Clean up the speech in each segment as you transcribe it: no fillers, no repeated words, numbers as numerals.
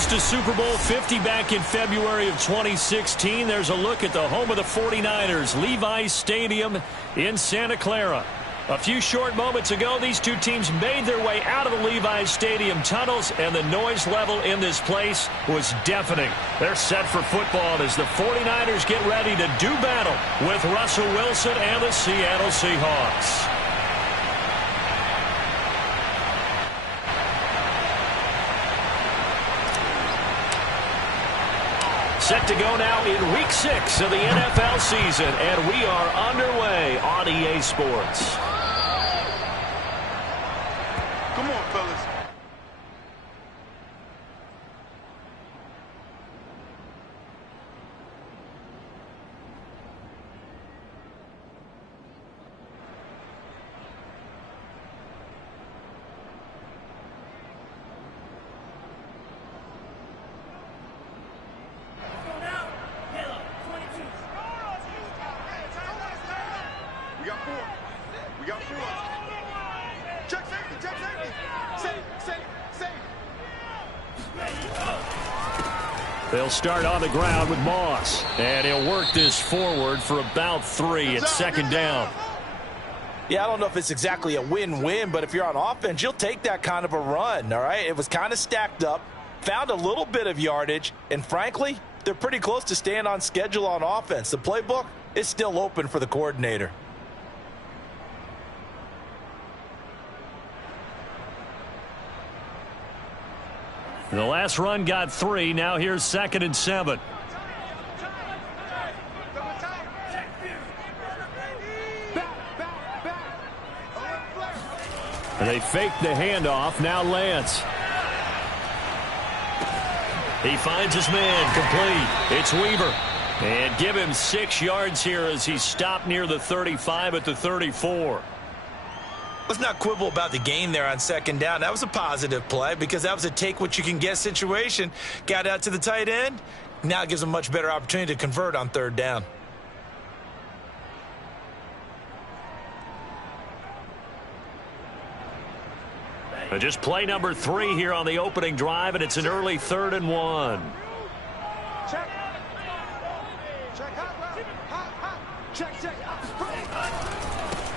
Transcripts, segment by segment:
host to Super Bowl 50 back in February of 2016. There's a look at the home of the 49ers, Levi's Stadium in Santa Clara. A few short moments ago, these two teams made their way out of the Levi's Stadium tunnels, and the noise level in this place was deafening. They're set for football as the 49ers get ready to do battle with Russell Wilson and the Seattle Seahawks. Set to go now in Week 6 of the NFL season, and we are underway on EA Sports. Come on, fellas. We got four. Check safety, check safety. Safe. They'll start on the ground with Moss, and he'll work this forward for about 3. It's second down. Yeah, I don't know if it's exactly a win-win, but if you're on offense, you'll take that kind of a run, all right? It was kind of stacked up, found a little bit of yardage, and frankly, they're pretty close to staying on schedule on offense. The playbook is still open for the coordinator. The last run got 3. Now here's 2nd and 7. And they fake the handoff. Now Lance. He finds his man complete. It's Weaver. And give him 6 yards here as he stopped near the 35 at the 34. Let's not quibble about the gain there on 2nd down. That was a positive play because that was a take-what-you-can-get situation. Got out to the tight end. Now it gives them a much better opportunity to convert on 3rd down. Just play number 3 here on the opening drive, and it's an early 3rd and 1. Check.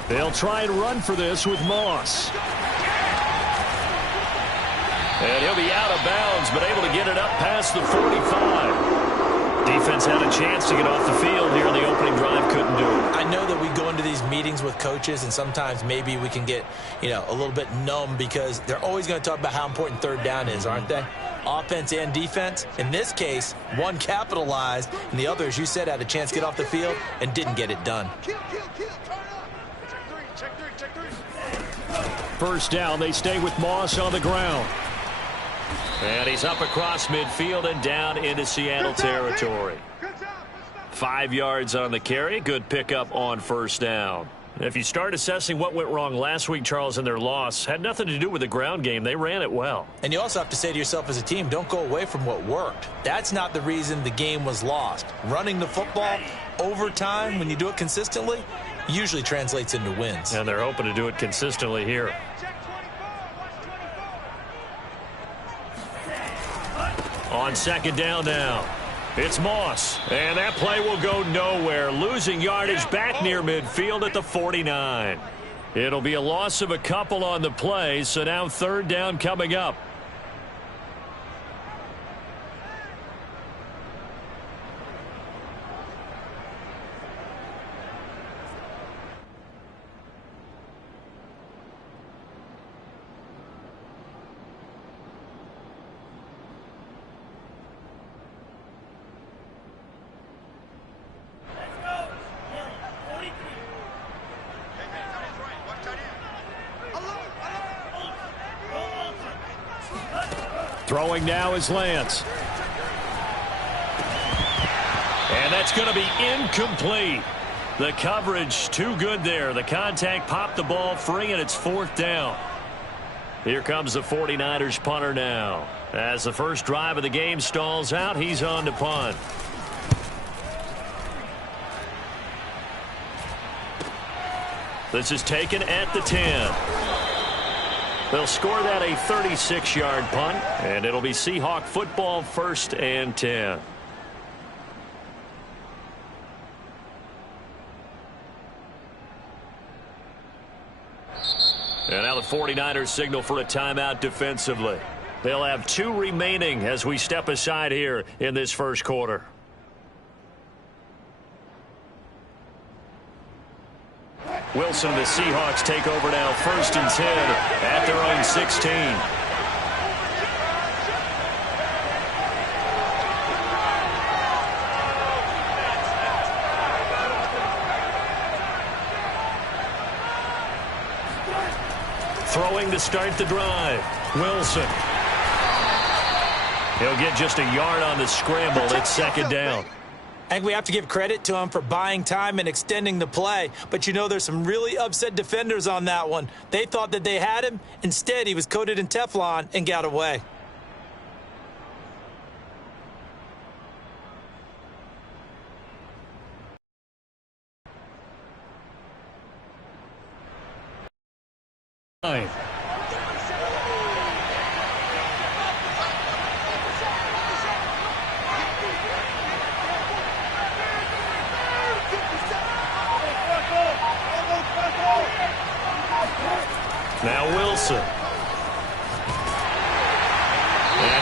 They'll try and run for this with Moss. And he'll be out of bounds, but able to get it up past the 45. Defense had a chance to get off the field here in the opening drive, couldn't do it. I know that we go into these meetings with coaches, and sometimes maybe we can get, a little bit numb because they're always going to talk about how important 3rd down is, aren't they? Offense and defense. In this case, one capitalized, and the other, as you said, had a chance to get off the field and didn't get it done. First down, they stay with Moss on the ground. And he's up across midfield and down into Seattle territory. 5 yards on the carry. Good pickup on 1st down. If you start assessing what went wrong last week, Charles, in their loss, had nothing to do with the ground game. They ran it well. And you also have to say to yourself as a team, don't go away from what worked. That's not the reason the game was lost. Running the football over time, when you do it consistently, usually translates into wins. And they're hoping to do it consistently here. On 2nd down now, it's Moss. And that play will go nowhere, losing yardage back near midfield at the 49. It'll be a loss of a couple on the play, so now 3rd down coming up. Throwing now is Lance. And that's going to be incomplete. The coverage too good there. The contact popped the ball free, and it's 4th down. Here comes the 49ers punter now. As the first drive of the game stalls out, he's on to punt. This is taken at the 10. They'll score that a 36-yard punt, and it'll be Seahawk football, 1st and 10. And now the 49ers signal for a timeout defensively. They'll have 2 remaining as we step aside here in this first quarter. Wilson and the Seahawks take over now, 1st and 10 at their own 16. Throwing to start the drive. Wilson. He'll get just a yard on the scramble. It's 2nd down. I think we have to give credit to him for buying time and extending the play. But, you know, there's some really upset defenders on that one. They thought that they had him. Instead, he was coated in Teflon and got away. Now Wilson. And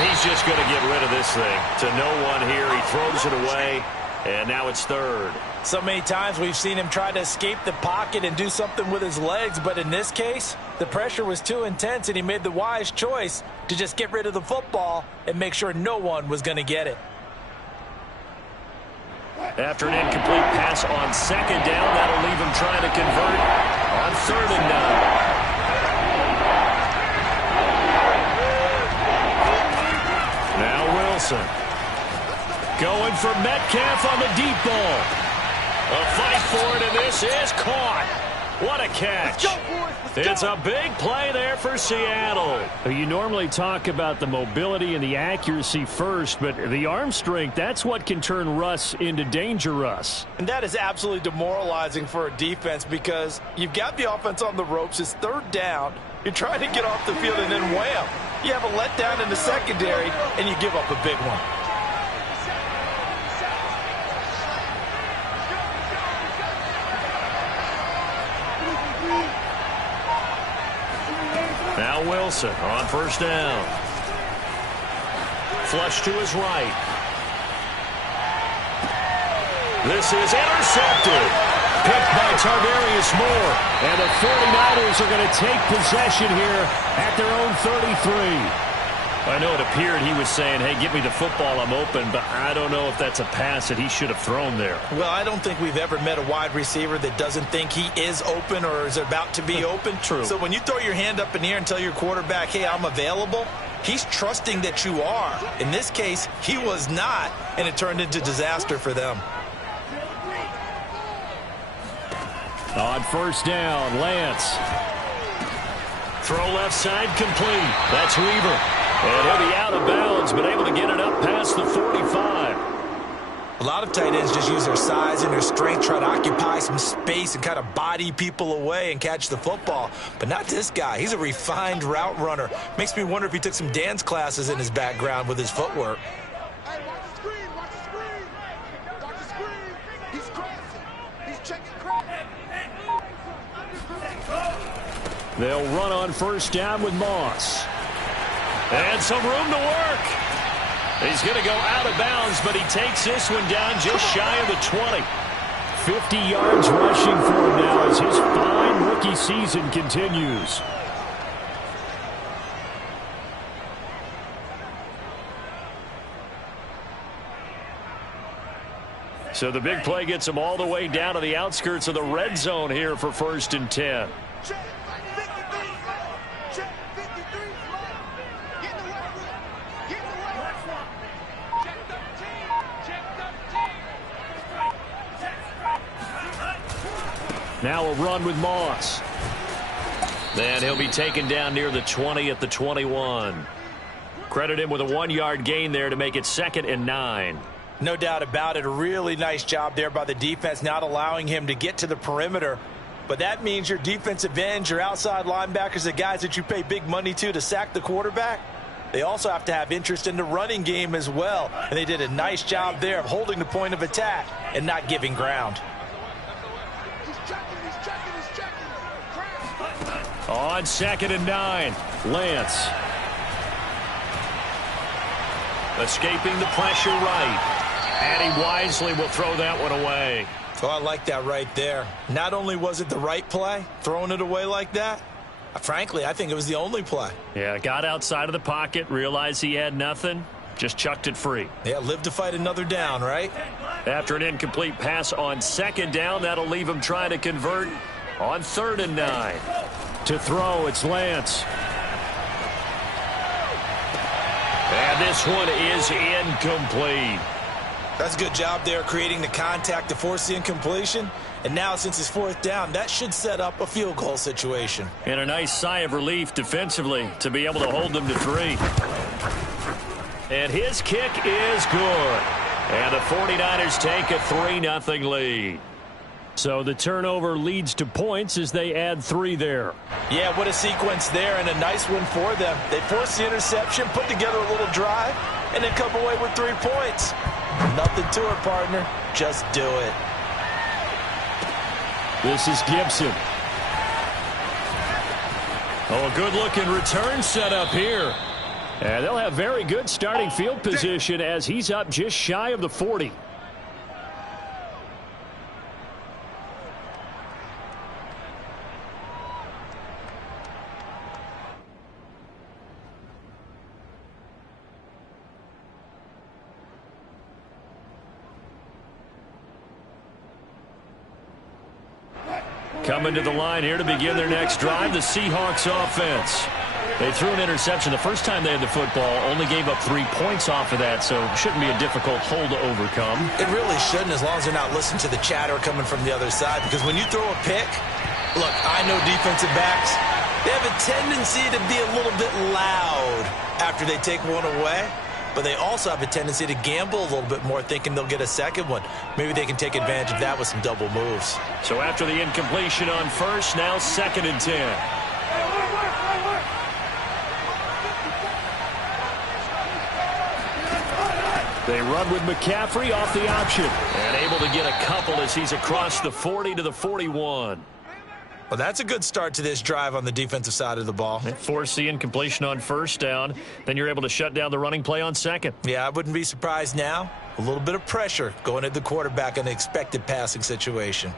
he's just going to get rid of this thing to no one here. He throws it away, and now it's 3rd. So many times we've seen him try to escape the pocket and do something with his legs, but in this case, the pressure was too intense, and he made the wise choice to just get rid of the football and make sure no one was going to get it. After an incomplete pass on 2nd down, that'll leave him trying to convert on 3rd and 9. Now Wilson. Going for Metcalf on the deep ball. A fight for it, and this is caught. What a catch. It's a big play there for Seattle. You normally talk about the mobility and the accuracy first, but the arm strength, that's what can turn Russ into danger Russ. And that is absolutely demoralizing for a defense because you've got the offense on the ropes. It's 3rd down. You're trying to get off the field, and then wham. You have a letdown in the secondary, and you give up a big one. Now Wilson on 1st down. Flush to his right. This is intercepted. Picked by Tarvarius Moore. And the 49ers are going to take possession here at their own 33. I know it appeared he was saying, hey, give me the football, I'm open, but I don't know if that's a pass that he should have thrown there. Well, I don't think we've ever met a wide receiver that doesn't think he is open or is about to be open. True. So when you throw your hand up in the air and tell your quarterback, hey, I'm available, he's trusting that you are. In this case, he was not, and it turned into disaster for them. On 1st down, Lance. Throw left side complete. That's Weaver. And he'll be out of bounds, but able to get it up past the 45. A lot of tight ends just use their size and their strength, try to occupy some space and kind of body people away and catch the football. But not this guy. He's a refined route runner. Makes me wonder if he took some dance classes in his background with his footwork. Hey, watch the screen, watch the screen. Watch the screen. He's crossing. He's checking cross. They'll run on 1st down with Moss. And some room to work. He's going to go out of bounds, but he takes this one down just shy of the 20. 50 yards rushing for him now as his fine rookie season continues. So the big play gets him all the way down to the outskirts of the red zone here for 1st and 10. Now a run with Moss. Then he'll be taken down near the 20 at the 21. Credit him with a 1-yard gain there to make it 2nd and 9. No doubt about it. A really nice job there by the defense, not allowing him to get to the perimeter. But that means your defensive ends, your outside linebackers, the guys that you pay big money to sack the quarterback, they also have to have interest in the running game as well. And they did a nice job there of holding the point of attack and not giving ground. He's checking. On 2nd and 9, Lance. Escaping the pressure right. And he wisely will throw that one away. Oh, I like that right there. Not only was it the right play, throwing it away like that, frankly, I think it was the only play. Yeah, got outside of the pocket, realized he had nothing, just chucked it free. Yeah, live to fight another down, right? After an incomplete pass on 2nd down, that'll leave him trying to convert on 3rd and 9. To throw, it's Lance. And this one is incomplete. That's a good job there creating the contact to force the incompletion. And now since it's 4th down, that should set up a field goal situation. And a nice sigh of relief defensively to be able to hold them to 3. And his kick is good. And the 49ers take a 3-0 lead. So the turnover leads to points as they add 3 there. Yeah, what a sequence there, and a nice one for them. They forced the interception, put together a little drive, and then come away with 3 points. Nothing to it, partner. Just do it. This is Gibson. Oh, a good-looking return set up here. And they'll have very good starting field position as he's up just shy of the 40. Coming to the line here to begin their next drive, the Seahawks offense. They threw an interception the first time they had the football, only gave up 3 points off of that, so it shouldn't be a difficult hole to overcome. It really shouldn't, as long as they're not listening to the chatter coming from the other side, because when you throw a pick, look, I know defensive backs, they have a tendency to be a little bit loud after they take one away. But they also have a tendency to gamble a little bit more, thinking they'll get a second one. Maybe they can take advantage of that with some double moves. So after the incompletion on 1st, now 2nd and 10. They run with McCaffrey off the option. And able to get a couple as he's across the 40 to the 41. Well, that's a good start to this drive on the defensive side of the ball. Force the incompletion on 1st down. Then you're able to shut down the running play on 2nd. Yeah, I wouldn't be surprised now. A little bit of pressure going at the quarterback in an expected passing situation.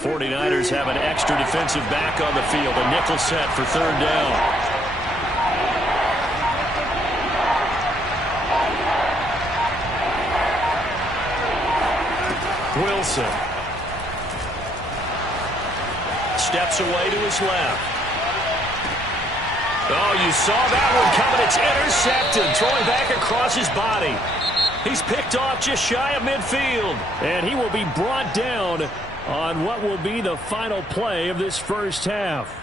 '49ers have an extra defensive back on the field. A nickel set for 3rd down. Wilson. Steps away to his left. Oh, you saw that one coming. It's intercepted. Throwing back across his body. He's picked off just shy of midfield. And he will be brought down on what will be the final play of this 1st half.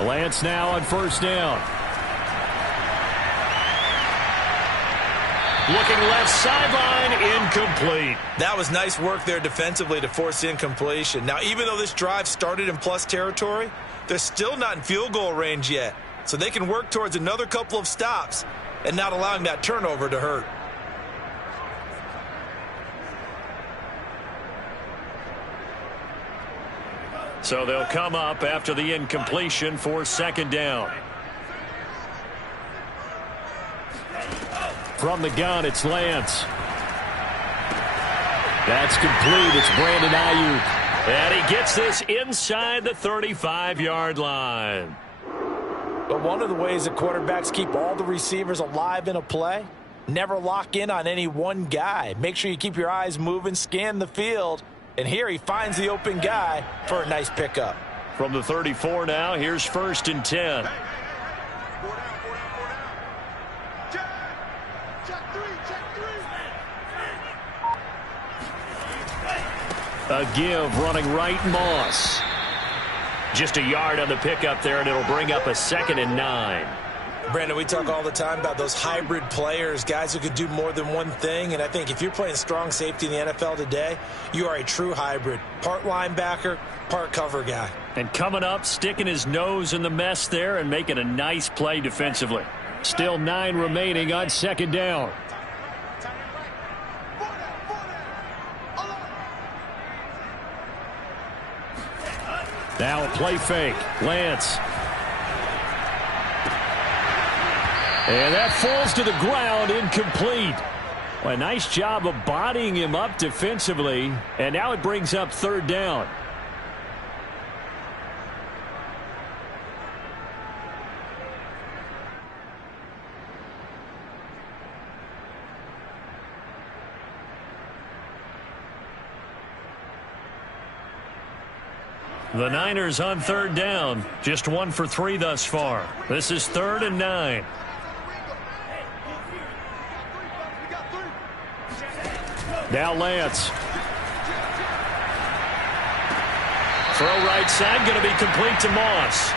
Lance now on 1st down. Looking left sideline, incomplete. That was nice work there defensively to force incompletion. Now, even though this drive started in plus territory, they're still not in field goal range yet. So they can work towards another couple of stops and not allowing that turnover to hurt. So they'll come up after the incompletion for 2nd down. From the gun, it's Lance. That's complete. It's Brandon Ayuk. And he gets this inside the 35-yard line. But one of the ways that quarterbacks keep all the receivers alive in a play, never lock in on any one guy. Make sure you keep your eyes moving, scan the field. And here he finds the open guy for a nice pickup. From the 34 now, here's 1st and 10. A give running right, Moss. Just a yard on the pickup there, and it'll bring up a 2nd and 9. Brandon, we talk all the time about those hybrid players, guys who could do more than one thing. And I think if you're playing strong safety in the NFL today, you are a true hybrid. Part linebacker, part cover guy. And coming up, sticking his nose in the mess there and making a nice play defensively. Still 9 remaining on 2nd down. Now a play fake. Lance. And that falls to the ground, incomplete. Well, a nice job of bodying him up defensively. And now it brings up 3rd down. The Niners on 3rd down. Just 1 for 3 thus far. This is 3rd and 9. Now Lance. Throw right side, going to be complete to Moss.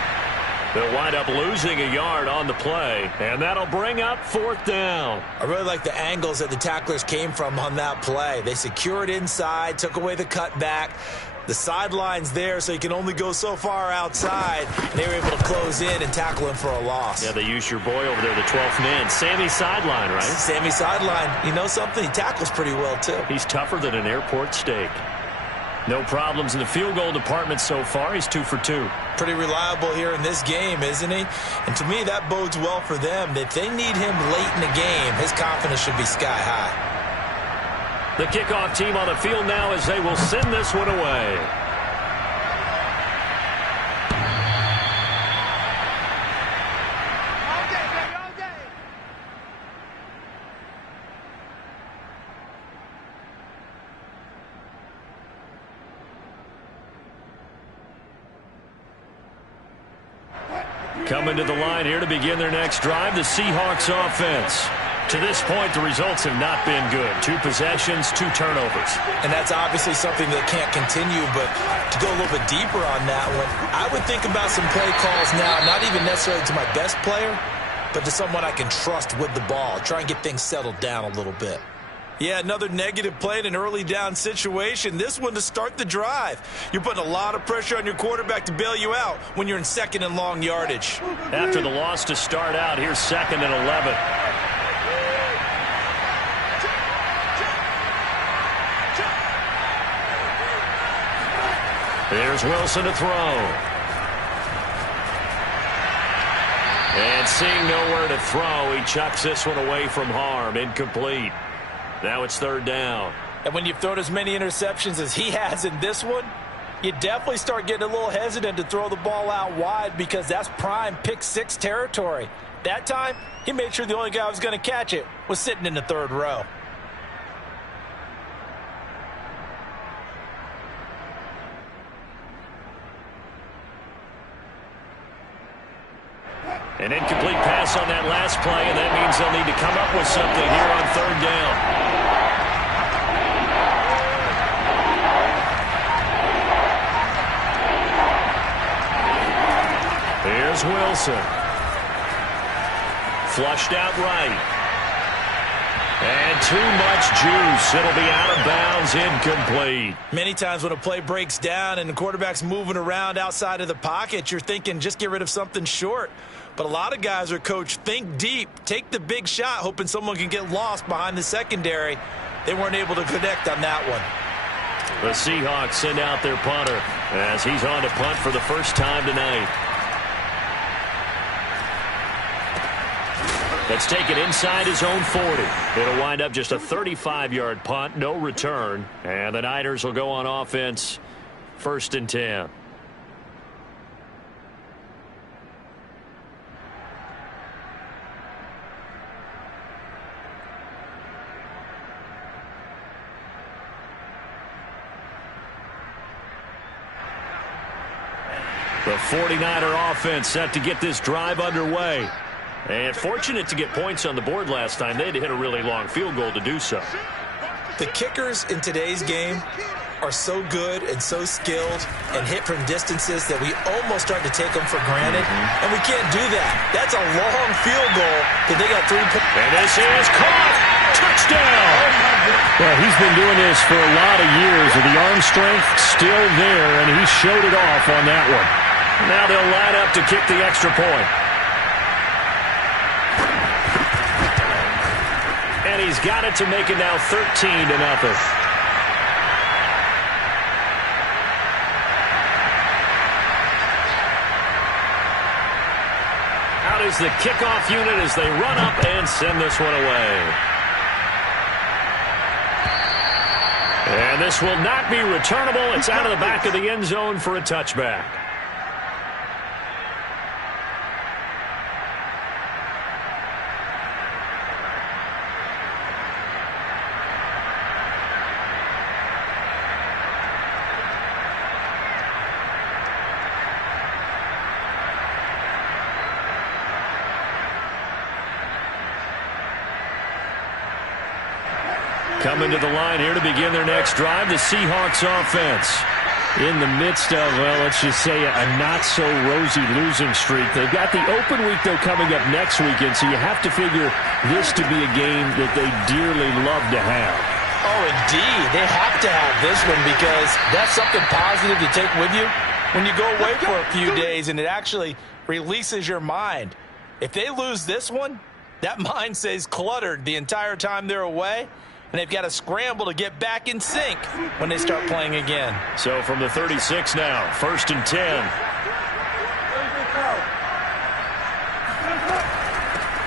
They'll wind up losing a yard on the play, and that'll bring up 4th down. I really like the angles that the tacklers came from on that play. They secured inside, took away the cutback. The sideline's there, so you can only go so far outside. And they were able to close in and tackle him for a loss. Yeah, they used your boy over there, the 12th man. Sammy sideline, right? Sammy sideline. You know something? He tackles pretty well, too. He's tougher than an airport steak. No problems in the field goal department so far. He's 2 for 2. Pretty reliable here in this game, isn't he? And to me, that bodes well for them. If they need him late in the game, his confidence should be sky high. The kickoff team on the field now as they will send this one away. Coming to the line here to begin their next drive, the Seahawks offense. To this point, the results have not been good. 2 possessions, 2 turnovers. And that's obviously something that can't continue, but to go a little bit deeper on that one, I would think about some play calls now, not even necessarily to my best player, but to someone I can trust with the ball. Try and get things settled down a little bit. Yeah, another negative play in an early down situation. This one to start the drive. You're putting a lot of pressure on your quarterback to bail you out when you're in 2nd and long yardage. After the loss to start out, here's 2nd and 11. Here's Wilson to throw. And seeing nowhere to throw, he chucks this one away from harm. Incomplete. Now it's 3rd down. And when you've thrown as many interceptions as he has in this one, you definitely start getting a little hesitant to throw the ball out wide because that's prime pick 6 territory. That time, he made sure the only guy who was going to catch it was sitting in the 3rd row. An incomplete pass on that last play, and that means they'll need to come up with something here on 3rd down. Here's Wilson. Flushed out right. And too much juice. It'll be out of bounds, incomplete. Many times when a play breaks down and the quarterback's moving around outside of the pocket, you're thinking just get rid of something short. But a lot of guys are coached, think deep, take the big shot, hoping someone can get lost behind the secondary. They weren't able to connect on that one. The Seahawks send out their punter as he's on to punt for the first time tonight. That's taken inside his own 40. It'll wind up just a 35-yard punt, no return. And the Niners will go on offense, 1st and 10. The 49er offense set to get this drive underway. And fortunate to get points on the board last time. They had to hit a really long field goal to do so. The kickers in today's game are so good and so skilled and hit from distances that we almost start to take them for granted, and we can't do that. That's a long field goal that they got 3 points. And this is caught. Touchdown. Well, he's been doing this for a lot of years, and the arm strength still there, and he showed it off on that one. Now they'll line up to kick the extra point. And he's got it to make it now 13-0. Out is the kickoff unit as they run up and send this one away. And this will not be returnable. It's out of the back of the end zone for a touchback. Coming to the line here to begin their next drive, the Seahawks offense. In the midst of, well, let's just say a not-so-rosy losing streak. They've got the open week, though, coming up next weekend, so you have to figure this to be a game that they dearly love to have. Oh, indeed. They have to have this one because that's something positive to take with you when you go away for a few days, and it actually releases your mind. If they lose this one, that mind stays cluttered the entire time they're away, and they've got to scramble to get back in sync when they start playing again. So from the 36 now, 1st and 10.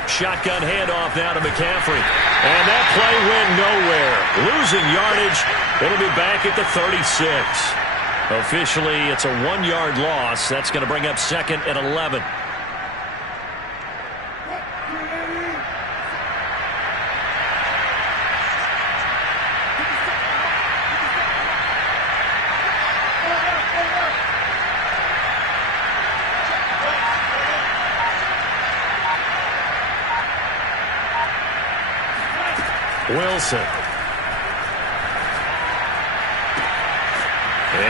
Shotgun handoff now to McCaffrey. And that play went nowhere. Losing yardage. It'll be back at the 36. Officially, it's a 1-yard loss. That's going to bring up 2nd and 11. Wilson.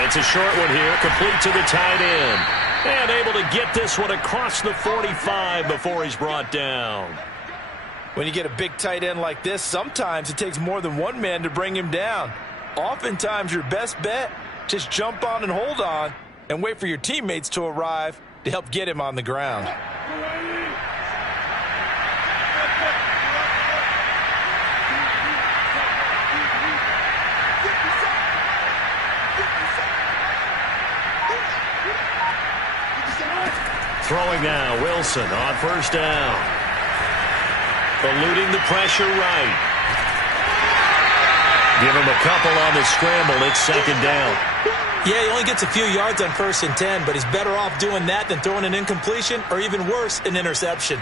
It's a short one here, complete to the tight end. And able to get this one across the 45 before he's brought down. When you get a big tight end like this, sometimes it takes more than one man to bring him down. Oftentimes your best bet, just jump on and hold on and wait for your teammates to arrive to help get him on the ground. Throwing now, Wilson on 1st down. Eluding the pressure right. Give him a couple on the scramble. It's 2nd down. Yeah, he only gets a few yards on 1st and 10, but he's better off doing that than throwing an incompletion or even worse, an interception.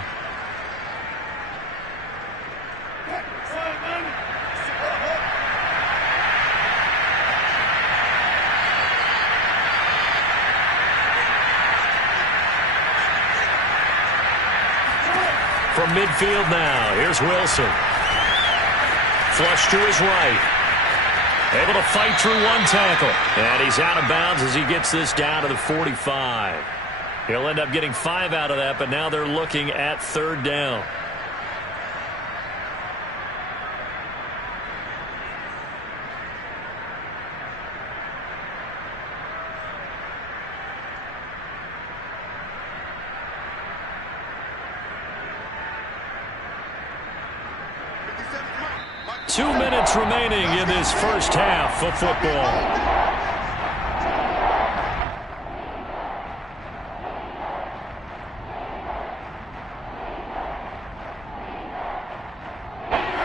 From midfield now, here's Wilson. Flush to his right. Able to fight through one tackle. And he's out of bounds as he gets this down to the 45. He'll end up getting 5 out of that, but now they're looking at 3rd down. Two minutes remaining in this first half of football.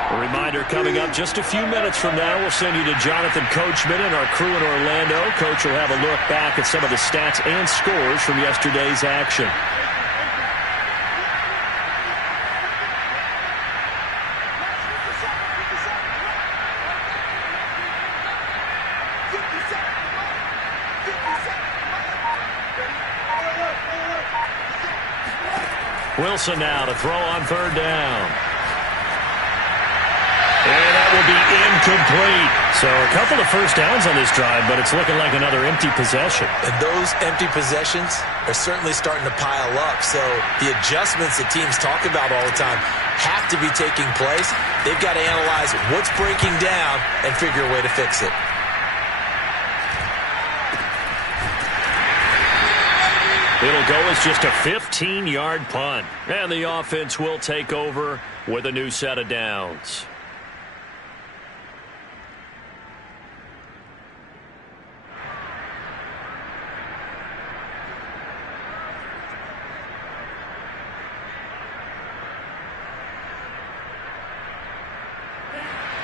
A reminder coming up just a few minutes from now, we'll send you to Jonathan Coachman and our crew in Orlando. Coach will have a look back at some of the stats and scores from yesterday's action. Wilson now to throw on 3rd down. And that will be incomplete. So a couple of first downs on this drive, but it's looking like another empty possession. And those empty possessions are certainly starting to pile up. So the adjustments that teams talk about all the time have to be taking place. They've got to analyze what's breaking down and figure a way to fix it. It'll go as just a 15-yard punt. And the offense will take over with a new set of downs.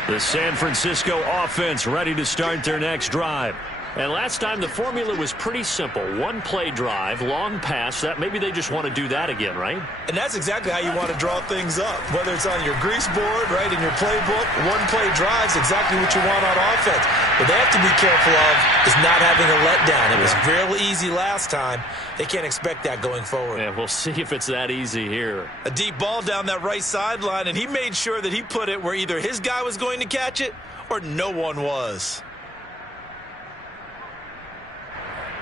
The San Francisco offense ready to start their next drive. And last time the formula was pretty simple. One play drive, long pass. That maybe they just want to do that again, right? And that's exactly how you want to draw things up. Whether it's on your grease board, right, in your playbook, one play drive is exactly what you want on offense. What they have to be careful of is not having a letdown. It was real easy last time. They can't expect that going forward. Yeah, we'll see if it's that easy here. A deep ball down that right sideline, and he made sure that he put it where either his guy was going to catch it or no one was.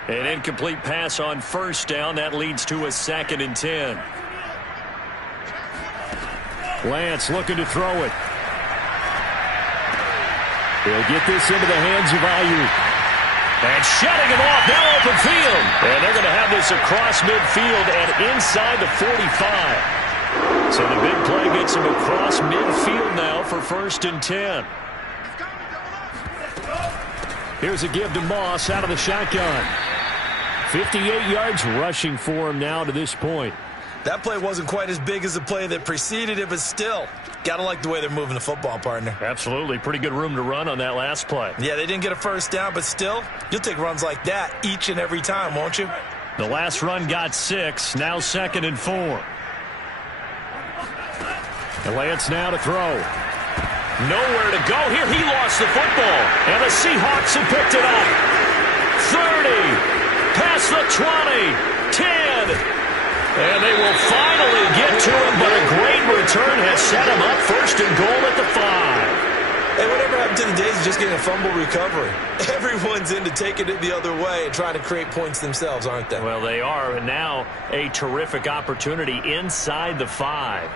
An incomplete pass on first down. That leads to a 2nd and 10. Lance looking to throw it. He'll get this into the hands of Ayuk. And shutting him off, now open field. And they're going to have this across midfield and inside the 45. So the big play gets him across midfield now for 1st and 10. Here's a give to Moss out of the shotgun. 58 yards rushing for him now to this point. That play wasn't quite as big as the play that preceded it, but still, got to like the way they're moving the football, partner. Absolutely. Pretty good room to run on that last play. Yeah, they didn't get a first down, but still, you'll take runs like that each and every time, won't you? The last run got 6, now 2nd and 4. And Lance now to throw. Nowhere to go. Here he lost the football. And the Seahawks have picked it up. 30. Past the 20, 10, and they will finally get to him, but a great return has set him up 1st and goal at the 5. Hey, whatever happened to the days of just getting a fumble recovery? Everyone's into taking it the other way and trying to create points themselves, aren't they? Well, they are, and now a terrific opportunity inside the 5.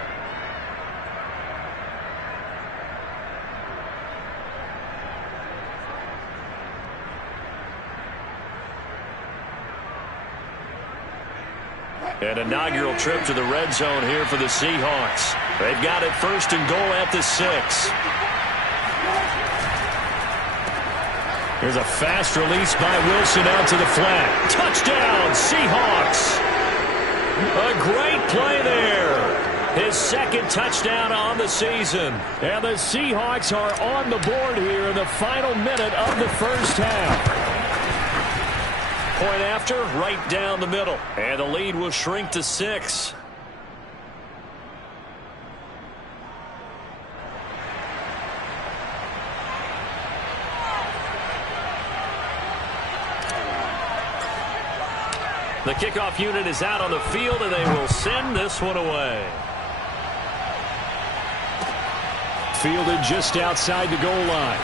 An inaugural trip to the red zone here for the Seahawks. They've got it 1st and goal at the 6. Here's a fast release by Wilson out to the flat. Touchdown, Seahawks. A great play there. His 2nd touchdown on the season. And the Seahawks are on the board here in the final minute of the first half. Point after, right down the middle. And the lead will shrink to 6. The kickoff unit is out on the field, and they will send this one away. Fielded just outside the goal line.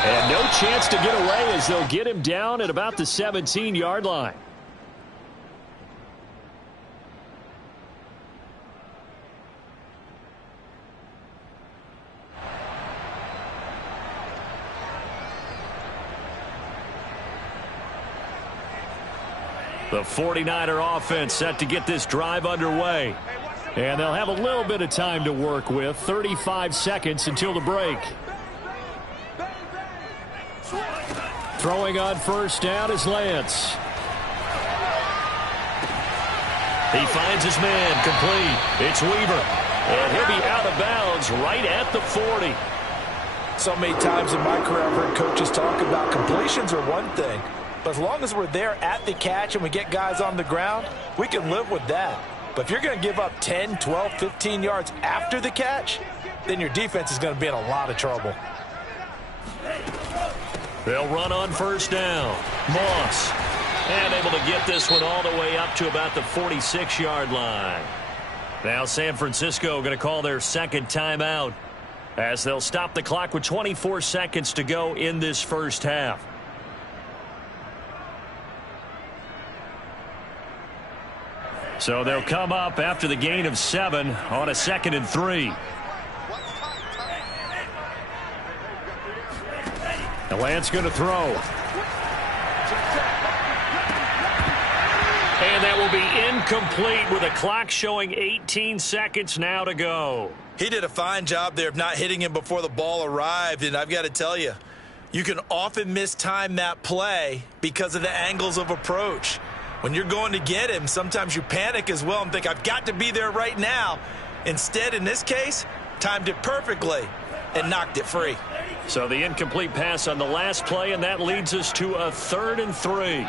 And no chance to get away as they'll get him down at about the 17-yard line. The 49er offense set to get this drive underway. And they'll have a little bit of time to work with. 35 seconds until the break. Throwing on first down is Lance. He finds his man complete. It's Weaver. And he'll be out of bounds right at the 40. So many times in my career I've heard coaches talk about completions are one thing. But as long as we're there at the catch and we get guys on the ground, we can live with that. But if you're going to give up 10, 12, 15 yards after the catch, then your defense is going to be in a lot of trouble. They'll run on first down. Moss. And able to get this one all the way up to about the 46-yard line. Now San Francisco going to call their 2nd timeout. as they'll stop the clock with 24 seconds to go in this first half. So they'll come up after the gain of 7 on a 2nd and 3. The Lance going to throw. And that will be incomplete with a clock showing 18 seconds now to go. He did a fine job there of not hitting him before the ball arrived, and I've got to tell you, you can often mistime that play because of the angles of approach. When you're going to get him, sometimes you panic as well and think, I've got to be there right now. Instead, in this case, timed it perfectly and knocked it free. So the incomplete pass on the last play, and that leads us to a 3rd and 3.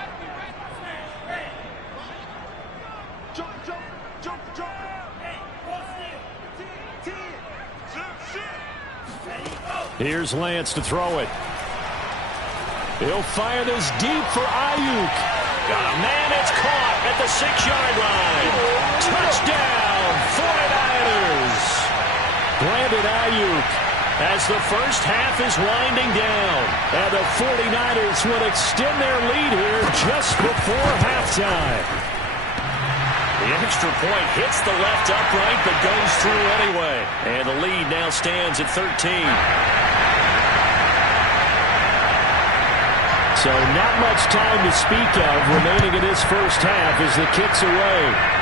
Here's Lance to throw it. He'll fire this deep for Ayuk. Got a man, it's caught at the 6-yard line. Touchdown, 49ers. Brandon Ayuk as the first half is winding down. And the 49ers will extend their lead here just before halftime. The extra point hits the left upright but goes through anyway. And the lead now stands at 13. So not much time to speak of remaining in this first half as the kick's away.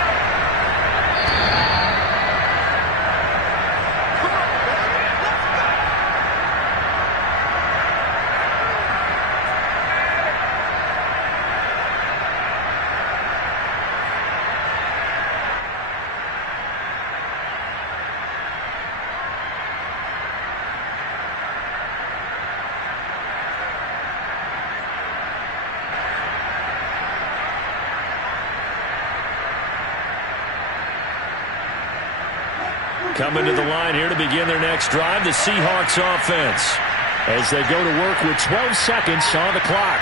Coming to the line here to begin their next drive, the Seahawks offense, as they go to work with 12 seconds on the clock.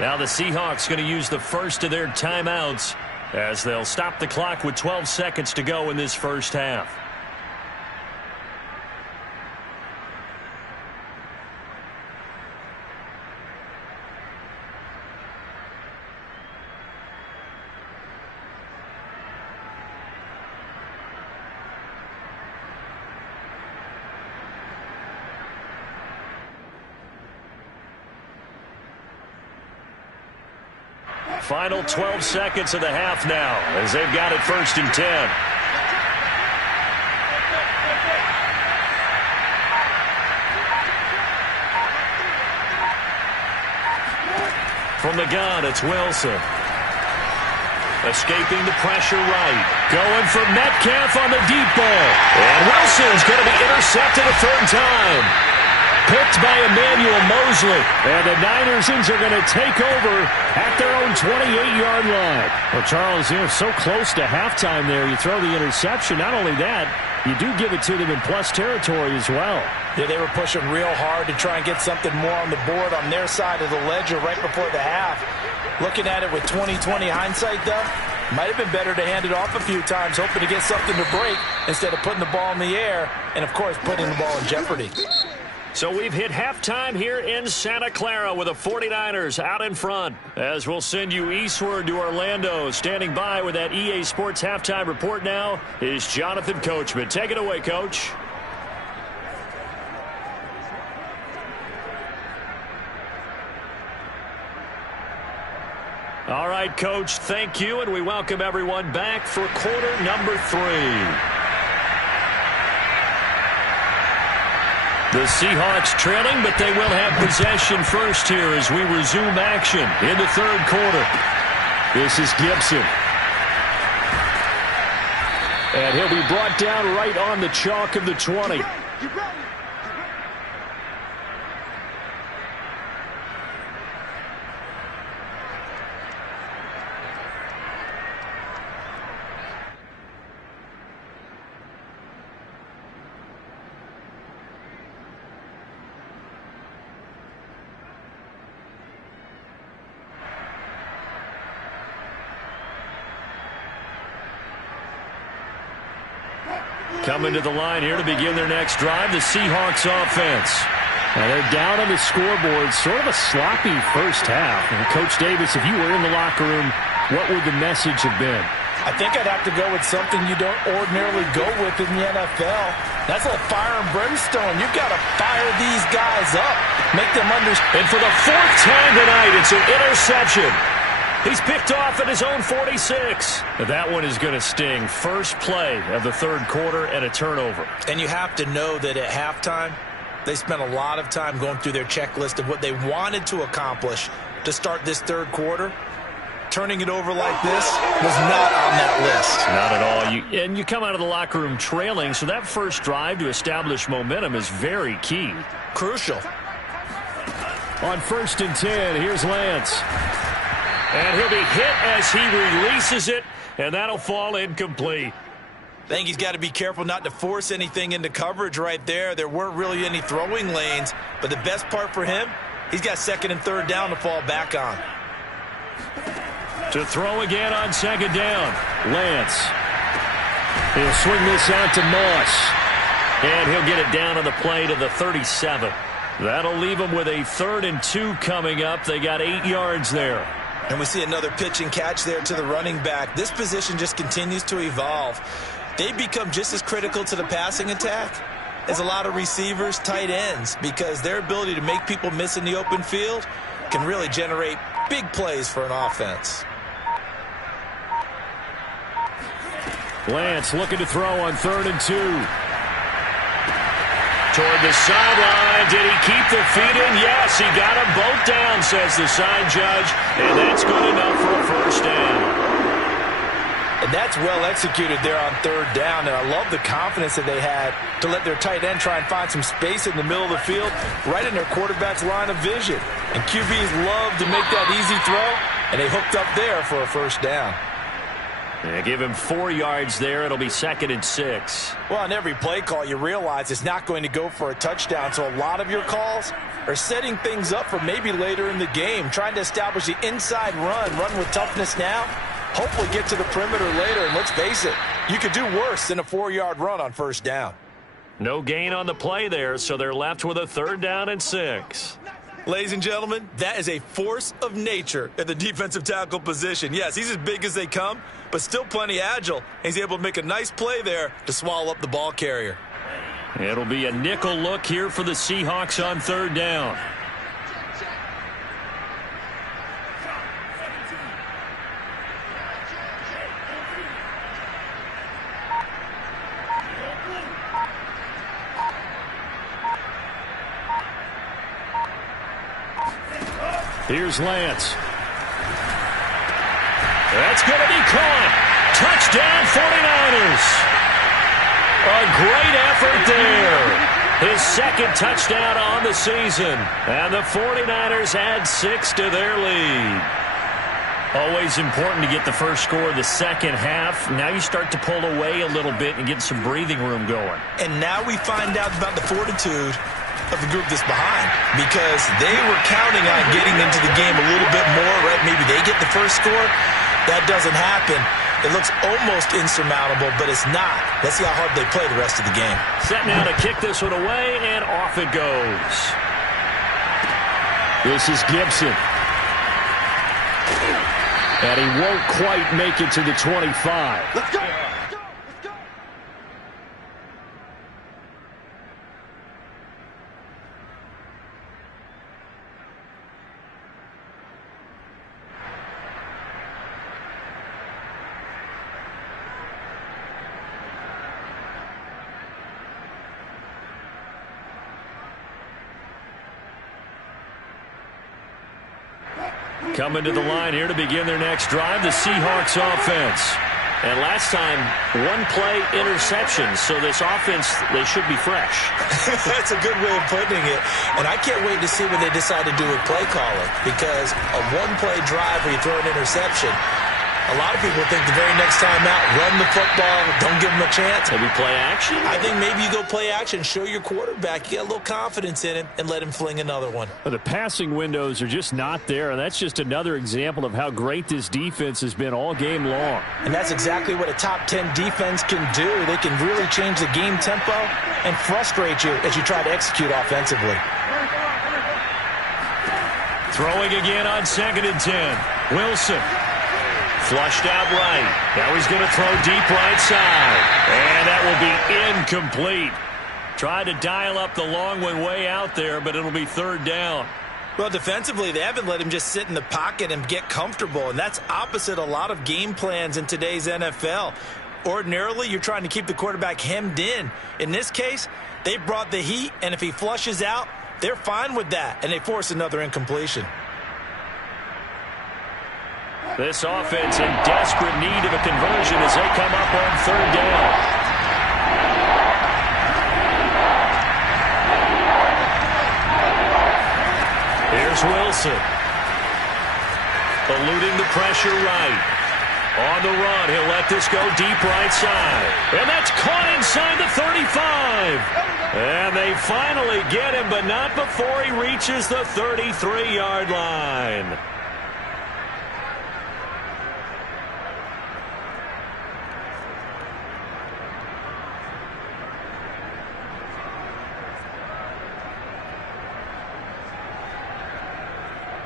Now the Seahawks going to use the first of their timeouts as they'll stop the clock with 12 seconds to go in this first half. Final 12 seconds of the half now as they've got it 1st and 10. From the gun, it's Wilson. Escaping the pressure right. Going for Metcalf on the deep ball. And Wilson's going to be intercepted a 3rd time. Picked by Emmanuel Mosley. And the Niners are going to take over at their own 28-yard line. Well, Charles, so close to halftime there. You throw the interception. Not only that, you do give it to them in plus territory as well. Yeah, they were pushing real hard to try and get something more on the board on their side of the ledger right before the half. Looking at it with 20/20 hindsight, though, might have been better to hand it off a few times, hoping to get something to break instead of putting the ball in the air and, of course, putting the ball in jeopardy. So we've hit halftime here in Santa Clara with the 49ers out in front. As we'll send you eastward to Orlando. Standing by with that EA Sports halftime report now is Jonathan Coachman. Take it away, Coach. All right, Coach, thank you, and we welcome everyone back for quarter number 3. The Seahawks trailing, but they will have possession first here as we resume action in the 3rd quarter. This is Gibson. And he'll be brought down right on the chalk of the 20. Coming to the line here to begin their next drive, the Seahawks offense. Now they're down on the scoreboard, sort of a sloppy first half. And Coach Davis, if you were in the locker room, what would the message have been? I think I'd have to go with something you don't ordinarily go with in the NFL. That's like fire and brimstone. You've got to fire these guys up. Make them understand. And for the fourth time tonight, it's an interception. He's picked off at his own 46. That one is going to sting. First play of the third quarter and a turnover. And you have to know that at halftime, they spent a lot of time going through their checklist of what they wanted to accomplish to start this third quarter. Turning it over like this was not on that list. Not at all. And you come out of the locker room trailing, so that first drive to establish momentum is very key. Crucial. On 1st and 10, here's Lance. And he'll be hit as he releases it, and that'll fall incomplete. I think he's got to be careful not to force anything into coverage right there. There weren't really any throwing lanes, but the best part for him, he's got 2nd and 3rd down to fall back on. To throw again on 2nd down, Lance. He'll swing this out to Moss. And he'll get it down on the play to the 37. That'll leave him with a 3rd and 2 coming up. They got 8 yards there. And we see another pitch and catch there to the running back. This position just continues to evolve. They become just as critical to the passing attack as a lot of receivers, tight ends, because their ability to make people miss in the open field can really generate big plays for an offense. Lance looking to throw on 3rd and 2. Toward the sideline. Did he keep the feet in? Yes, he got them both down, says the side judge. And that's good enough for a first down. And that's well executed there on 3rd down. And I love the confidence that they had to let their tight end try and find some space in the middle of the field, right in their quarterback's line of vision. And QBs love to make that easy throw, and they hooked up there for a first down. Yeah, give him 4 yards there. It'll be 2nd and 6. Well, on every play call, you realize it's not going to go for a touchdown. So a lot of your calls are setting things up for maybe later in the game, trying to establish the inside run with toughness now, hopefully get to the perimeter later. And let's face it, you could do worse than a 4-yard run on 1st down. No gain on the play there, so they're left with a 3rd down and 6. Ladies and gentlemen, that is a force of nature at the defensive tackle position. Yes, he's as big as they come, but still plenty agile. He's able to make a nice play there to swallow up the ball carrier. It'll be a nickel look here for the Seahawks on 3rd down. Here's Lance. That's going to be caught. Touchdown 49ers. A great effort there. His 2nd touchdown on the season. And the 49ers add 6 to their lead. Always important to get the first score of the second half. Now you start to pull away a little bit and get some breathing room going. And now we find out about the fortitude of the group that's behind, because they were counting on getting into the game a little bit more, right? Maybe they get the first score. That doesn't happen. It looks almost insurmountable, but it's not. Let's see how hard they play the rest of the game. Set now to kick this one away, and off it goes. This is Gibson. And he won't quite make it to the 25. Let's go. Coming to the line here to begin their next drive, the Seahawks offense. And last time, 1-play interception, so this offense, they should be fresh. That's a good way of putting it. And I can't wait to see what they decide to do with play calling, because a 1-play drive where you throw an interception, A lot of people think the very next time out, run the football, don't give them a chance. Maybe play action? I think maybe you go play action, show your quarterback, you get a little confidence in him, and let him fling another one. Well, the passing windows are just not there, and that's just another example of how great this defense has been all game long. And that's exactly what a top 10 defense can do. They can really change the game tempo and frustrate you as you try to execute offensively. Throwing again on 2nd and 10. Wilson. Flushed out right. Now he's going to throw deep right side. And that will be incomplete. Tried to dial up the long one way out there, but it'll be 3rd down. Well, defensively, they haven't let him just sit in the pocket and get comfortable, and that's opposite a lot of game plans in today's NFL. Ordinarily, you're trying to keep the quarterback hemmed in. In this case, they brought the heat, and if he flushes out, they're fine with that, and they force another incompletion. This offense in desperate need of a conversion as they come up on 3rd down. Here's Wilson. Eluding the pressure right. On the run, he'll let this go deep right side. And that's caught inside the 35. And they finally get him, but not before he reaches the 33-yard line.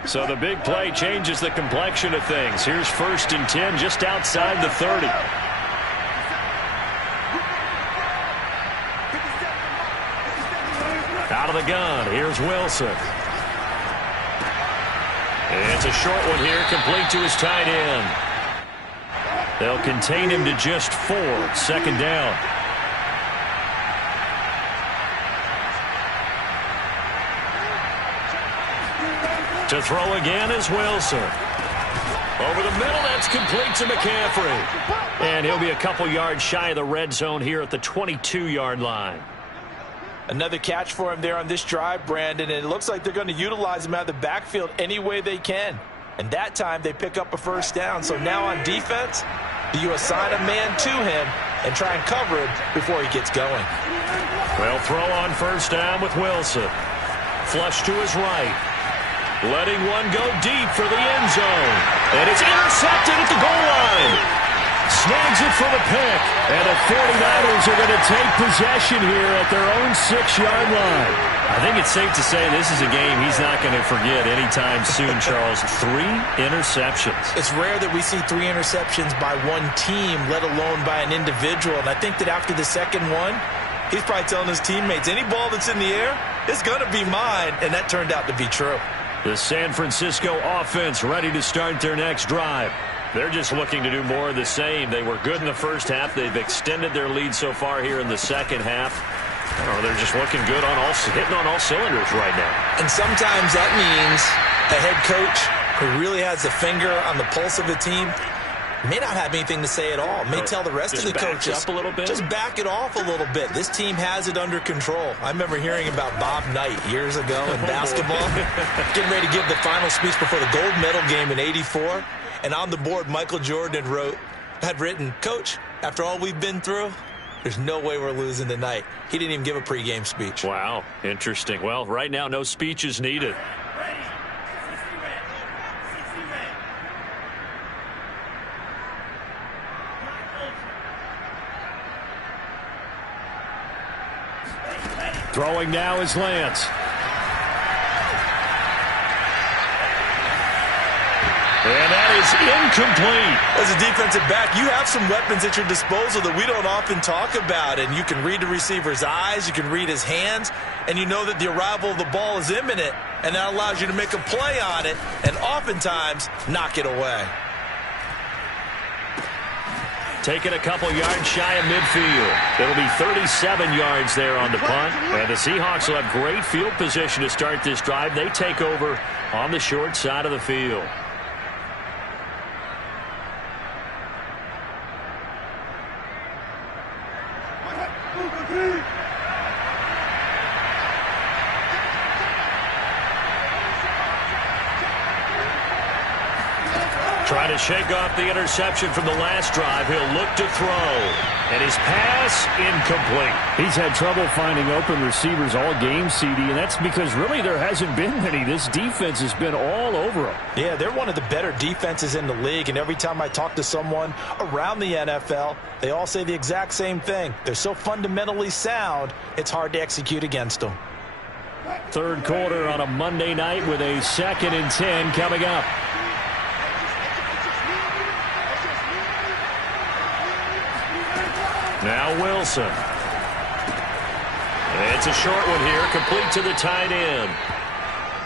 So the big play changes the complexion of things. Here's 1st and 10 just outside the 30. Out of the gun. Here's Wilson. It's a short one here, complete to his tight end. They'll contain him to just 4. 2nd down. To throw again is Wilson. Over the middle, that's complete to McCaffrey. And he'll be a couple yards shy of the red zone here at the 22-yard line. Another catch for him there on this drive, Brandon, and it looks like they're going to utilize him out of the backfield any way they can. And that time, they pick up a 1st down. So now on defense, do you assign a man to him and try and cover him before he gets going? Well, throw on 1st down with Wilson. Flush to his right. Letting one go deep for the end zone. And it's intercepted at the goal line. Snags it for the pick. And the 49ers are going to take possession here at their own 6-yard line. I think it's safe to say this is a game he's not going to forget anytime soon, Charles. 3 interceptions. It's rare that we see 3 interceptions by one team, let alone by an individual. And I think that after the second one, he's probably telling his teammates, any ball that's in the air, it's going to be mine. And that turned out to be true. The San Francisco offense ready to start their next drive. They're just looking to do more of the same. They were good in the first half. They've extended their lead so far here in the second half. Oh, they're just looking good on hitting on all cylinders right now. And sometimes that means a head coach who really has a finger on the pulse of the team may not have anything to say at all. May tell the rest of the coaches, up a little bit. Just back it off a little bit. This team has it under control. I remember hearing about Bob Knight years ago in basketball, getting ready to give the final speech before the gold medal game in '84. And on the board, Michael Jordan had written, "Coach, after all we've been through, there's no way we're losing tonight." He didn't even give a pregame speech. Wow, interesting. Well, right now, no speech is needed. Throwing now is Lance. And that is incomplete. As a defensive back, you have some weapons at your disposal that we don't often talk about. And you can read the receiver's eyes, you can read his hands, and you know that the arrival of the ball is imminent. And that allows you to make a play on it and oftentimes knock it away. Taking a couple yards shy of midfield. It'll be 37 yards there on the punt. And the Seahawks will have great field position to start this drive. They take over on the short side of the field. Trying to shake off the interception from the last drive. He'll look to throw. And his pass incomplete. He's had trouble finding open receivers all game, CD, and that's because really there hasn't been many. This defense has been all over them. Yeah, they're one of the better defenses in the league, and every time I talk to someone around the NFL, they all say the exact same thing. They're so fundamentally sound, it's hard to execute against them. Third quarter on a Monday night with a 2nd and 10 coming up. Now Wilson. It's a short one here, complete to the tight end.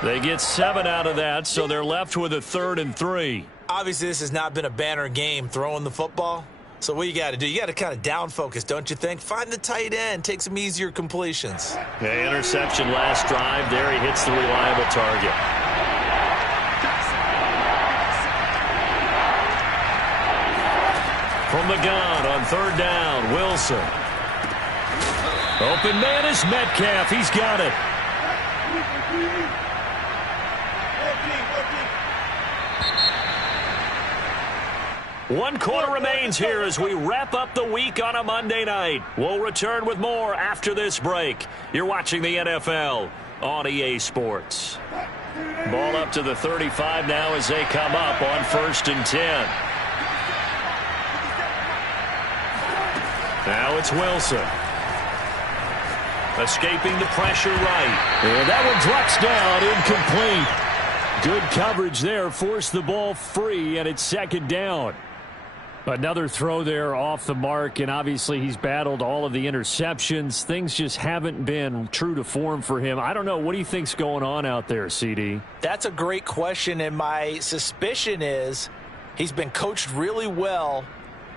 They get 7 out of that, so they're left with a 3rd and 3. Obviously, this has not been a banner game throwing the football. So what you got to do, you got to kind of down focus, don't you think? Find the tight end, take some easier completions. Okay, interception last drive. There he hits the reliable target. From the gun on 3rd down, Wilson. Open man is Metcalf. He's got it. One quarter remains here as we wrap up the week on a Monday night. We'll return with more after this break. You're watching the NFL on EA Sports. Ball up to the 35 now as they come up on 1st and 10. Now it's Wilson. Escaping the pressure right. And that one drops down, incomplete. Good coverage there, forced the ball free, and it's 2nd down. Another throw there off the mark, and obviously he's battled all of the interceptions. Things just haven't been true to form for him. I don't know. What do you think's going on out there, CD? That's a great question, and my suspicion is he's been coached really well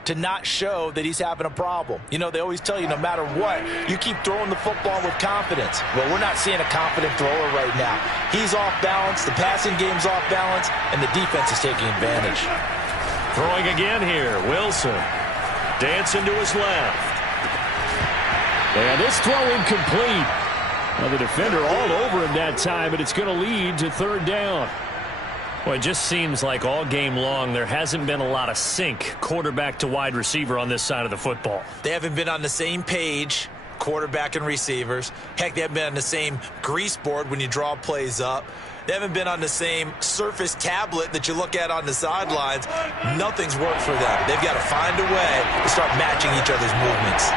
to not show that he's having a problem. You know, they always tell you no matter what, you keep throwing the football with confidence. Well, we're not seeing a confident thrower right now. He's off balance, the passing game's off balance, and the defense is taking advantage. Throwing again here, Wilson. Dancing to his left. And this throw incomplete. Now the defender all over him that time, but it's going to lead to 3rd down. Well, it just seems like all game long there hasn't been a lot of sync quarterback to wide receiver on this side of the football. They haven't been on the same page, quarterback and receivers. Heck, they haven't been on the same grease board when you draw plays up. They haven't been on the same surface tablet that you look at on the sidelines. Nothing's worked for them. They've got to find a way to start matching each other's movements.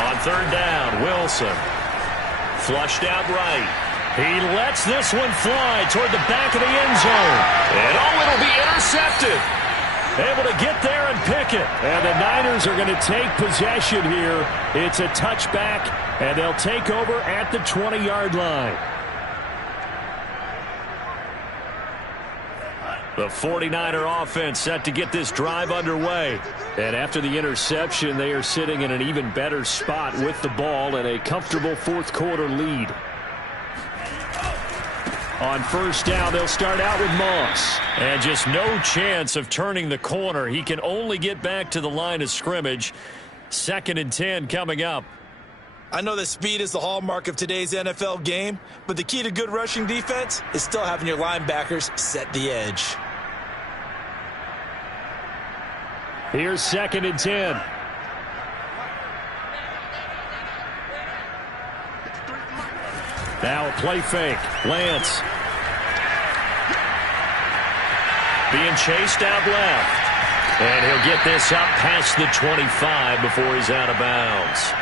On 3rd down, Wilson. Flushed out right. He lets this one fly toward the back of the end zone. And it'll be intercepted. Able to get there and pick it. And the Niners are going to take possession here. It's a touchback, and they'll take over at the 20-yard line. The 49er offense set to get this drive underway. And after the interception, they are sitting in an even better spot with the ball and a comfortable 4th quarter lead. On 1st down, they'll start out with Moss. And just no chance of turning the corner. He can only get back to the line of scrimmage. 2nd and 10 coming up. I know that speed is the hallmark of today's NFL game, but the key to good rushing defense is still having your linebackers set the edge. Here's 2nd and 10. Now a play fake. Lance. Being chased out left. And he'll get this up past the 25 before he's out of bounds.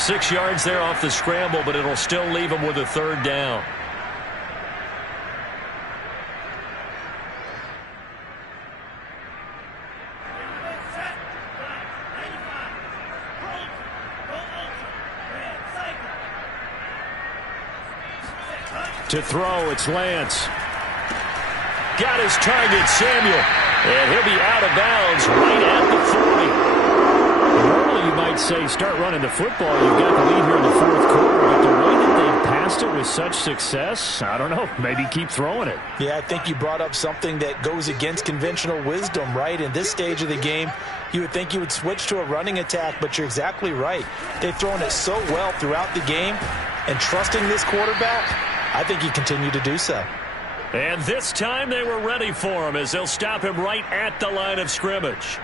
6 yards there off the scramble, but it'll still leave him with a 3rd down. To throw, it's Lance. Got his target, Samuel. And he'll be out of bounds right at the 40. Normally you might might say start running the football. You've got the lead here in the fourth quarter, but the way that they've passed it with such success, I don't know, maybe keep throwing it. Yeah, I think you brought up something that goes against conventional wisdom, right? In this stage of the game, you would think you would switch to a running attack, but you're exactly right. They've thrown it so well throughout the game, and trusting this quarterback, I think you continue to do so. And this time they were ready for him as they'll stop him right at the line of scrimmage.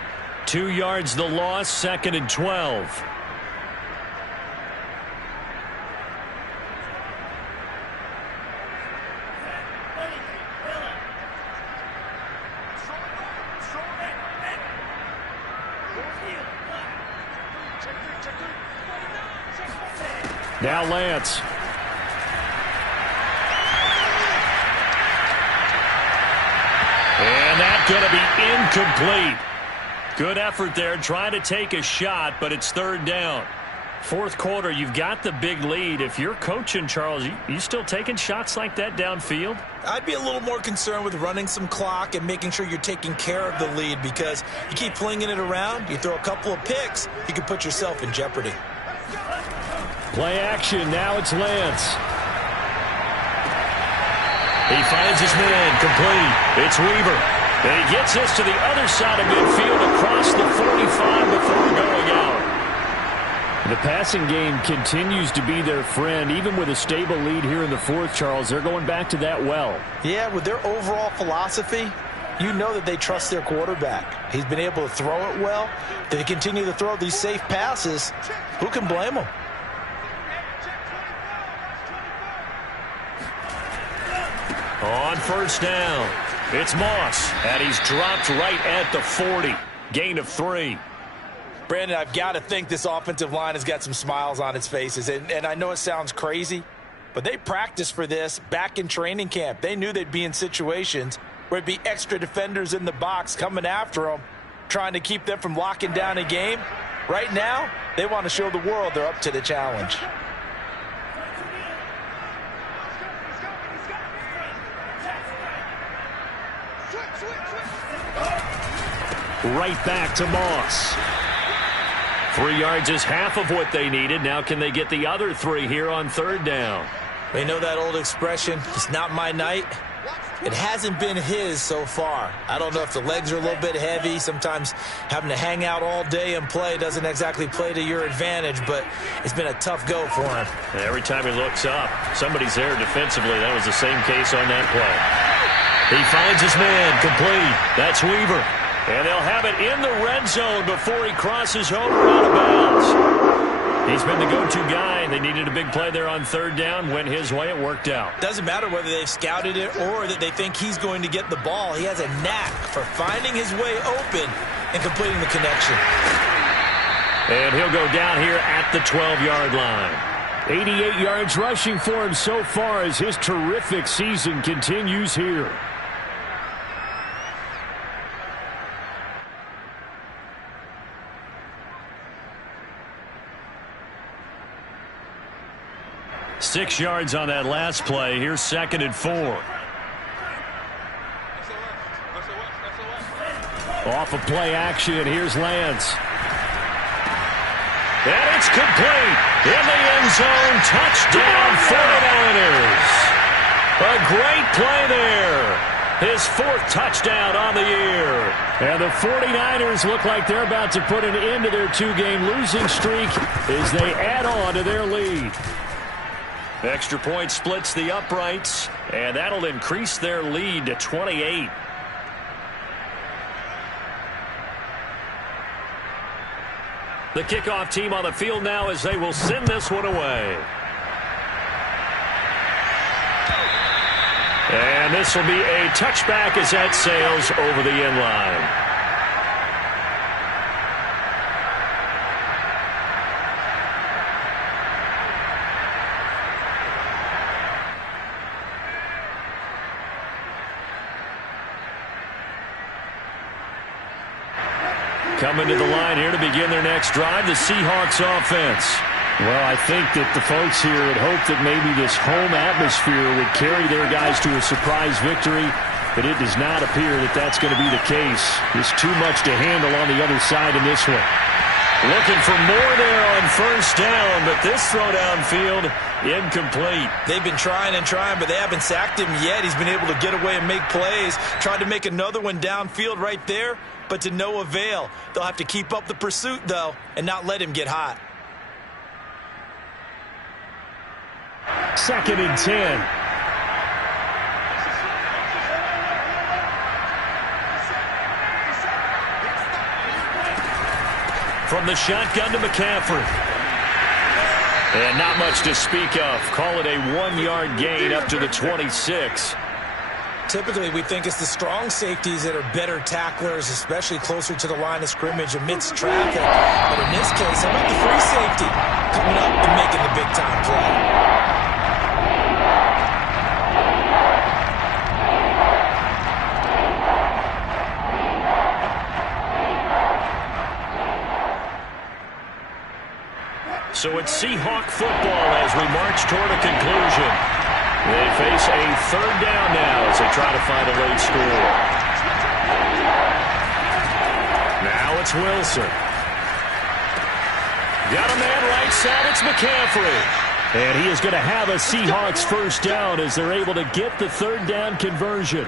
2 yards the loss, 2nd and 12. Now Lance. And that's going to be incomplete. Good effort there trying to take a shot, but it's 3rd down. Fourth quarter, you've got the big lead. If you're coaching, Charles, you still taking shots like that downfield? I'd be a little more concerned with running some clock and making sure you're taking care of the lead, because you keep flinging it around, you throw a couple of picks, you could put yourself in jeopardy. Play action. Now it's Lance. He finds his man complete. It's Weaver. And he gets us to the other side of midfield across the 45 before going out. The passing game continues to be their friend. Even with a stable lead here in the fourth, Charles, they're going back to that well. Yeah, with their overall philosophy, you know that they trust their quarterback. He's been able to throw it well. They continue to throw these safe passes. Who can blame them? On 1st down, it's Moss, and he's dropped right at the 40. Gain of 3. Brandon, I've got to think this offensive line has got some smiles on its faces. And I know it sounds crazy, but they practiced for this back in training camp. They knew they'd be in situations where it'd be extra defenders in the box coming after them, trying to keep them from locking down a game. Right now, they want to show the world they're up to the challenge. Right back to Moss. 3 yards is half of what they needed. Now can they get the other 3 here on 3rd down? They know that old expression, it's not my night. It hasn't been his so far. I don't know if the legs are a little bit heavy. Sometimes having to hang out all day and play doesn't exactly play to your advantage, but it's been a tough go for him. Every time he looks up, somebody's there defensively. That was the same case on that play. He finds his man complete. That's Weaver. And they'll have it in the red zone before he crosses over out of bounds. He's been the go-to guy. They needed a big play there on 3rd down. Went his way. It worked out. Doesn't matter whether they've scouted it or that they think he's going to get the ball. He has a knack for finding his way open and completing the connection. And he'll go down here at the 12-yard line. 88 yards rushing for him so far as his terrific season continues here. Six yards on that last play. Here's 2nd and 4. Off of play action, here's Lance. And it's complete. In the end zone. Touchdown 49ers. A great play there. His 4th touchdown on the year. And the 49ers look like they're about to put an end to their 2-game losing streak as they add on to their lead. Extra point splits the uprights, and that'll increase their lead to 28. The kickoff team on the field now as they will send this one away. And this will be a touchback as that sails over the end line. Coming to the line here to begin their next drive, the Seahawks offense. Well, I think that the folks here had hoped that maybe this home atmosphere would carry their guys to a surprise victory, but it does not appear that that's going to be the case. There's too much to handle on the other side in this one. Looking for more there on first down, but this throw downfield incomplete. They've been trying and trying, but they haven't sacked him yet. He's been able to get away and make plays. Tried to make another one downfield right there, but to no avail. They'll have to keep up the pursuit, though, and not let him get hot. 2nd and 10. From the shotgun to McCaffrey. And not much to speak of. Call it a 1-yard gain up to the 26. Typically, we think it's the strong safeties that are better tacklers, especially closer to the line of scrimmage amidst traffic. But in this case, how about the free safety coming up and making the big-time play? So it's Seahawk football as we march toward a conclusion. They face a 3rd down now as they try to find a late score. Now it's Wilson. Got a man right side. It's McCaffrey. And he is going to have a Seahawks first down as they're able to get the 3rd down conversion.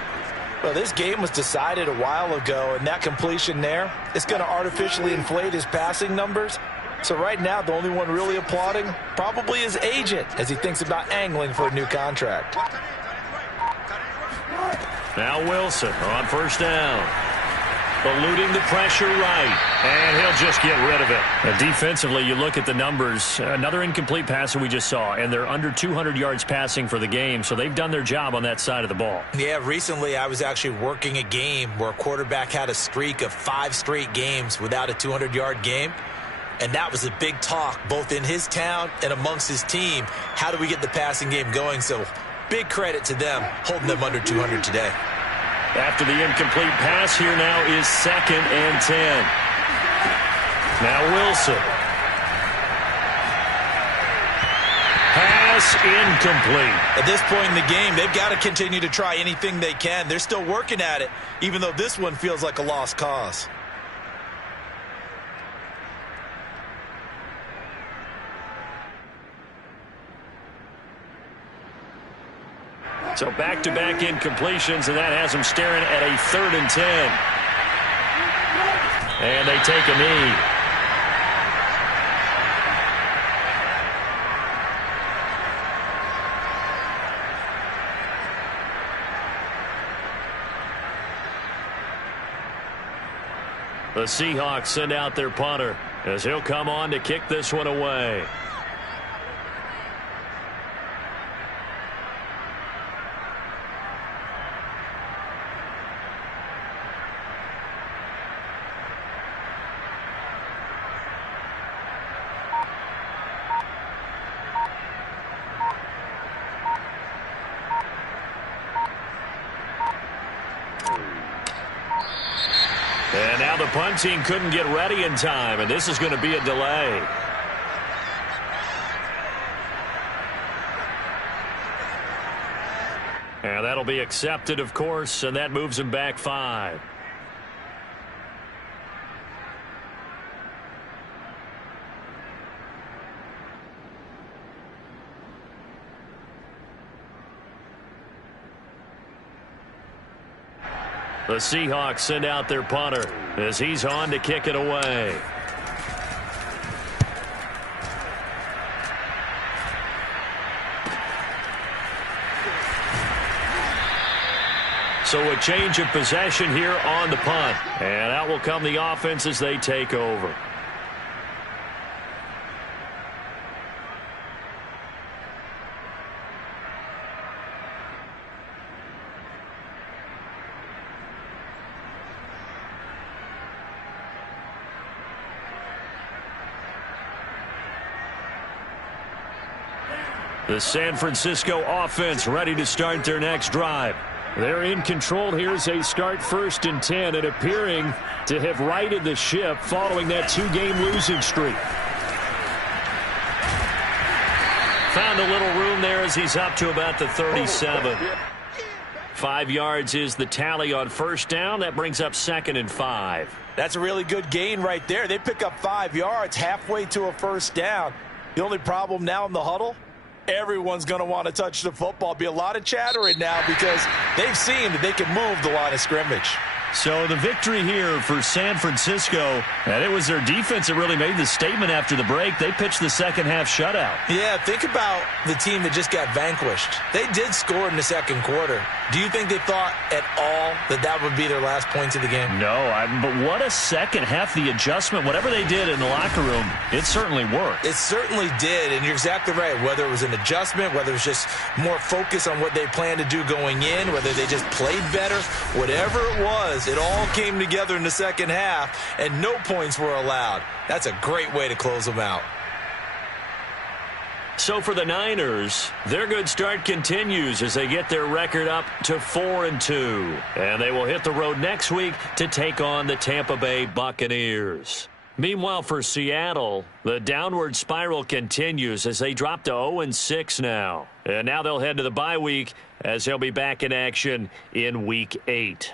Well, this game was decided a while ago, and that completion there is going to artificially inflate his passing numbers. So right now, the only one really applauding probably his agent as he thinks about angling for a new contract. Now Wilson on first down. Eluding the pressure right. And he'll just get rid of it. And defensively, you look at the numbers. Another incomplete pass that we just saw. And they're under 200 yards passing for the game. So they've done their job on that side of the ball. Yeah, recently I was actually working a game where a quarterback had a streak of 5 straight games without a 200-yard game. And that was a big talk, both in his town and amongst his team. How do we get the passing game going? So big credit to them, holding them under 200 today. After the incomplete pass, here now is 2nd and 10. Now Wilson. Pass incomplete. At this point in the game, they've got to continue to try anything they can. They're still working at it, even though this one feels like a lost cause. So back-to-back incompletions, and that has them staring at a 3rd and 10. And they take a knee. The Seahawks send out their punter as he'll come on to kick this one away. And now the punt team couldn't get ready in time, and this is going to be a delay. And that'll be accepted, of course, and that moves them back 5. The Seahawks send out their punter as he's on to kick it away. So a change of possession here on the punt. And out will come the offense as they take over. The San Francisco offense ready to start their next drive. They're in control here as they start 1st and 10 and appearing to have righted the ship following that 2-game losing streak. Found a little room there as he's up to about the 37. 5 yards is the tally on first down. That brings up 2nd and 5. That's a really good gain right there. They pick up 5 yards halfway to a first down. The only problem now in the huddle, everyone's going to want to touch the football. Be a lot of chattering now because they've seen that they can move the line of scrimmage. So the victory here for San Francisco, and it was their defense that really made the statement after the break. They pitched the second half shutout. Yeah, think about the team that just got vanquished. They did score in the second quarter. Do you think they thought at all that that would be their last points of the game? No, but what a second half. The adjustment, whatever they did in the locker room, it certainly worked. It certainly did, and you're exactly right. Whether it was an adjustment, whether it was just more focus on what they planned to do going in, whether they just played better, whatever it was, it all came together in the second half, and no points were allowed. That's a great way to close them out. So for the Niners, their good start continues as they get their record up to 4-2. And they will hit the road next week to take on the Tampa Bay Buccaneers. Meanwhile, for Seattle, the downward spiral continues as they drop to 0-6 now. And now they'll head to the bye week as they'll be back in action in Week 8.